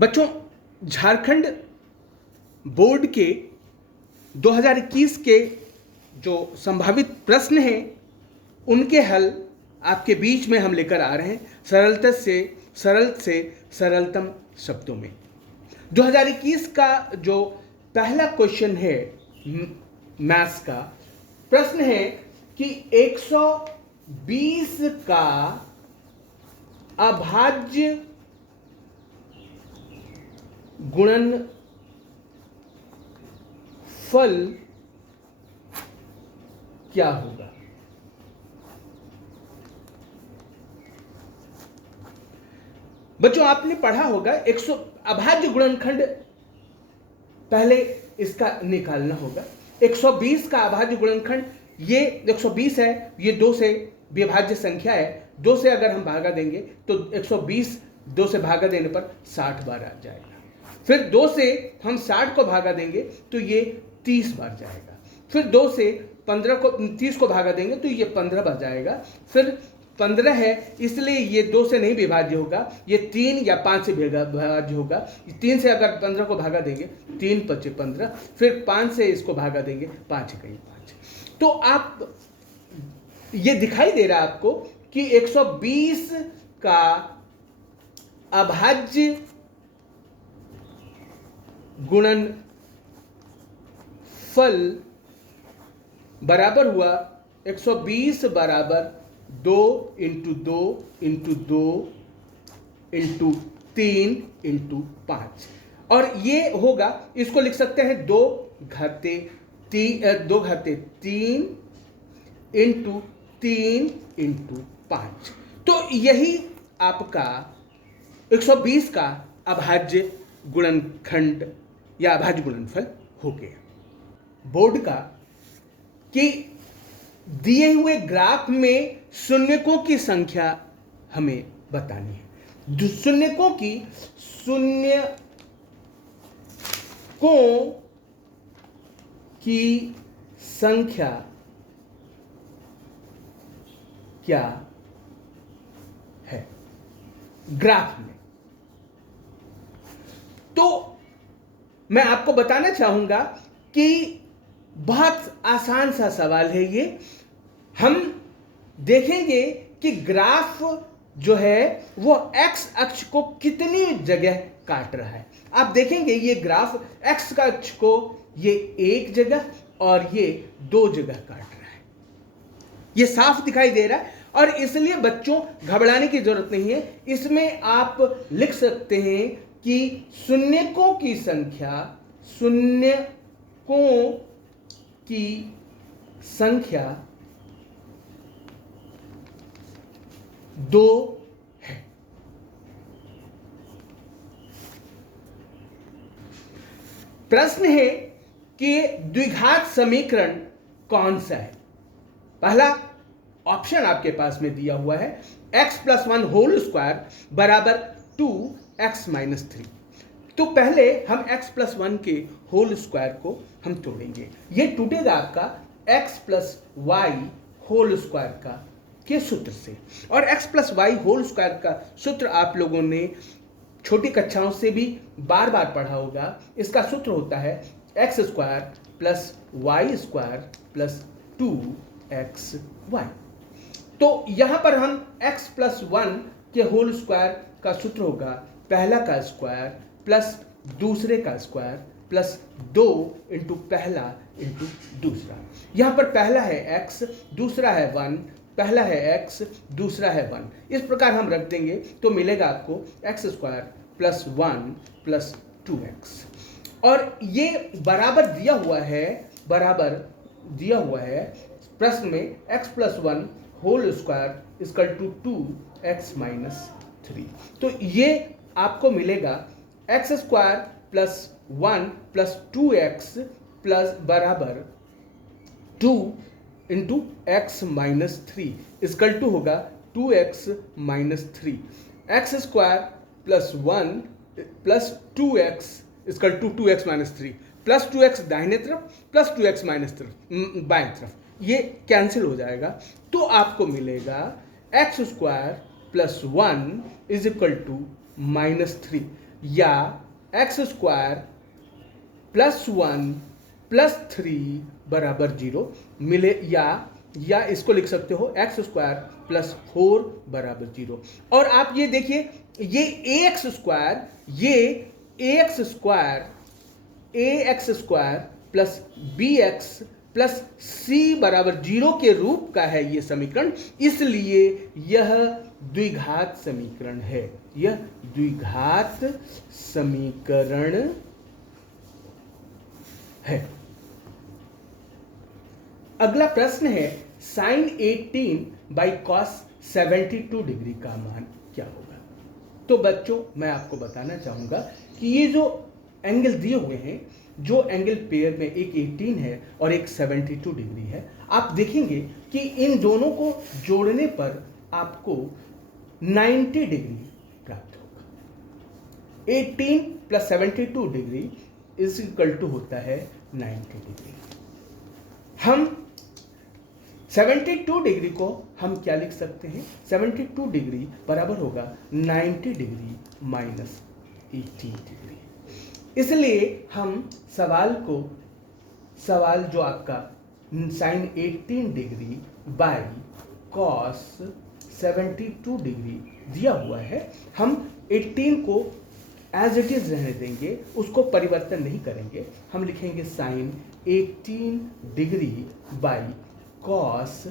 बच्चों, झारखंड बोर्ड के 2021 के जो संभावित प्रश्न हैं उनके हल आपके बीच में हम लेकर आ रहे हैं सरल से सरलतम शब्दों में। 2021 का जो पहला क्वेश्चन है मैथ्स का प्रश्न है कि 120 का अभाज्य गुणनफल क्या होगा। बच्चों, आपने पढ़ा होगा अभाज्य गुणनखंड पहले इसका निकालना होगा। 120 का अभाज्य गुणनखंड, ये 120 है, ये 2 से विभाज्य संख्या है। 2 से अगर हम भागा देंगे तो 120 2 से भागा देने पर 60 बार आ जाएगा। फिर 2 से हम 60 को भागा देंगे तो ये 30 बार जाएगा। फिर 2 से 30 को भागा देंगे तो ये 15 बार जाएगा। फिर 15 है, इसलिए ये 2 से नहीं विभाज्य होगा, ये 3 या 5 से विभाज्य होगा। 3 से अगर 15 को भागा देंगे 3 × 5 = 15, फिर 5 से इसको भागा देंगे 5 × 5। तो आप ये दिखाई दे रहा है आपको कि 120 का अभाज्य गुणनफल बराबर हुआ 120 बराबर 2 × 2 × 2 × 3 × 5। और ये होगा, इसको लिख सकते हैं 2 घाते 3 × 3 × 5। तो यही आपका 120 का अभाज्य गुणनखंड या अभाज्य गुणनफल हो गया। बोर्ड का कि दिए हुए ग्राफ में शून्यकों की संख्या हमें बतानी है। शून्यकों की संख्या क्या है ग्राफ में। तो मैं आपको बताना चाहूंगा कि बहुत आसान सा सवाल है ये। हम देखेंगे कि ग्राफ जो है वो एक्स अक्ष को कितनी जगह काट रहा है। आप देखेंगे ये ग्राफ एक्स का अक्ष को ये 1 जगह और ये 2 जगह काट रहा है। ये साफ दिखाई दे रहा है और इसलिए बच्चों घबराने की जरूरत नहीं है। इसमें आप लिख सकते हैं कि शून्यकों की संख्या 2 है। प्रश्न है कि द्विघात समीकरण कौन सा है। पहला ऑप्शन आपके पास में दिया हुआ है x+1² बराबर 2x - 3। तो पहले हम x+1 के होल स्क्वायर को हम तोड़ेंगे। ये टूटेगा आपका x+y होल स्क्वायर का के सूत्र से। और x+y होल स्क्वायर का सूत्र आप लोगों ने छोटी कक्षाओं से भी बार बार पढ़ा होगा। इसका सूत्र होता है x² + y² + 2xy। तो यहां पर हम x+1 के होल स्क्वायर का सूत्र होगा पहला का स्क्वायर प्लस दूसरे का स्क्वायर प्लस 2 × पहला × दूसरा। यहां पर पहला है x, दूसरा है 1, पहला है x, दूसरा है 1। इस प्रकार हम रख देंगे तो मिलेगा आपको x² + 1 + 2x। और ये बराबर दिया हुआ है प्रश्न में x+1 होल स्क्वायर = 2x - 3। तो ये आपको मिलेगा x² + 1 + 2x बराबर 2 × x - 3 = होगा 2x - 3। x² + 1 + 2x = 2x - 3 plus 2x दाहिने तरफ प्लस 2x माइनस तरफ बाएं तरफ, ये कैंसिल हो जाएगा। तो आपको मिलेगा x² + 1 = -3। या एक्स स्क्वायर प्लस 1 प्लस 3 बराबर 0 मिले, या इसको लिख सकते हो एक्स स्क्वायर प्लस 4 बराबर 0। और आप ये देखिए, ये A X square plus B X plus C बराबर 0 के रूप का है ये समीकरण, इसलिए यह द्विघात समीकरण है। यह द्विघात समीकरण है। अगला प्रश्न है साइन 18 बाई कॉस 72 डिग्री का मान क्या होगा। तो बच्चों, मैं आपको बताना चाहूंगा कि ये जो एंगल दिए हुए हैं, जो एंगल पेयर में एक 18 है और एक 72 डिग्री है, आप देखेंगे कि इन दोनों को जोड़ने पर आपको 90 डिग्री प्राप्त होगा। 18 plus 72 degree is equal to होता है 90 डिग्री। हम 72 डिग्री को हम क्या लिख सकते हैं? 72 डिग्री बराबर होगा 90 डिग्री माइनस 18 डिग्री। इसलिए हम सवाल जो आपका sine 18 degree by cos 72 degree दिया हुआ है, हम 18 को एज इट इज रहने देंगे, उसको परिवर्तन नहीं करेंगे। हम लिखेंगे साइन 18 डिग्री बाई कॉस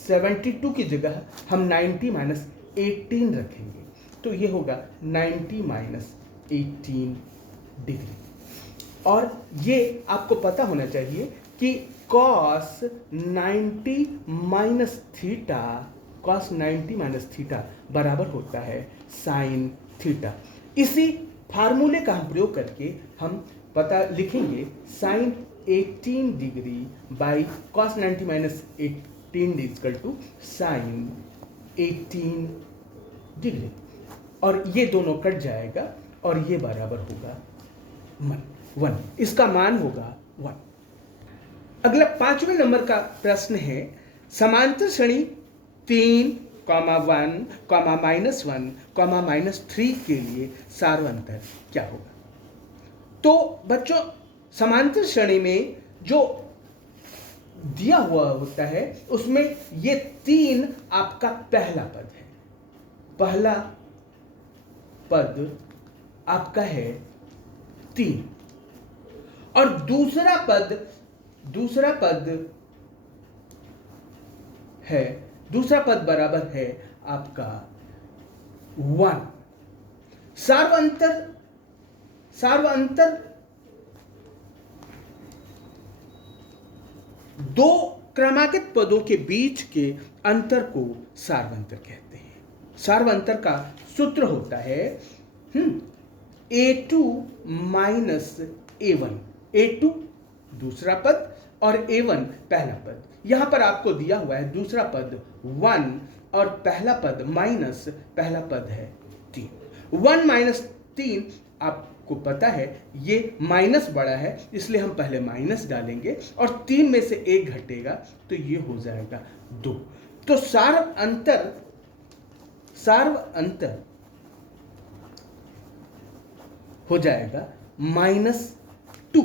72 की जगह हम 90 माइनस 18 रखेंगे, तो ये होगा 90 माइनस 18 डिग्री। और ये आपको पता होना चाहिए कि कॉस 90 माइनस थीटा बराबर होता है साइन थीटा। इसी फार्मूले का हम प्रयोग करके हम पता लिखेंगे sine 18 degree by cos 90 minus 18 equal to sine 18 degree, और ये दोनों कट जाएगा और ये बराबर होगा 1। इसका मान होगा 1। अगला 5वें नंबर का प्रश्न है समांतर श्रेणी 3, 1, -1, -3 के लिए सार्वंतर क्या होगा। तो बच्चों, समांतर श्रेणी में जो दिया हुआ होता है उसमें ये 3 आपका पहला पद है। पहला पद आपका है 3 और दूसरा पद बराबर है आपका 1। सार्वअंतर दो क्रमांकित पदों के बीच के अंतर को सार्वअंतर कहते हैं। सार्वअंतर का सूत्र होता है A2 माइनस A1। A2 दूसरा पद और A1 पहला पद। यहां पर आपको दिया हुआ है दूसरा पद 1 और पहला पद माइनस पहला पद है 3। 1 माइनस 3 आपको पता है ये माइनस बड़ा है, इसलिए हम पहले माइनस डालेंगे और 3 में से 1 घटेगा तो ये हो जाएगा 2। तो सार्वअंतर हो जाएगा -2।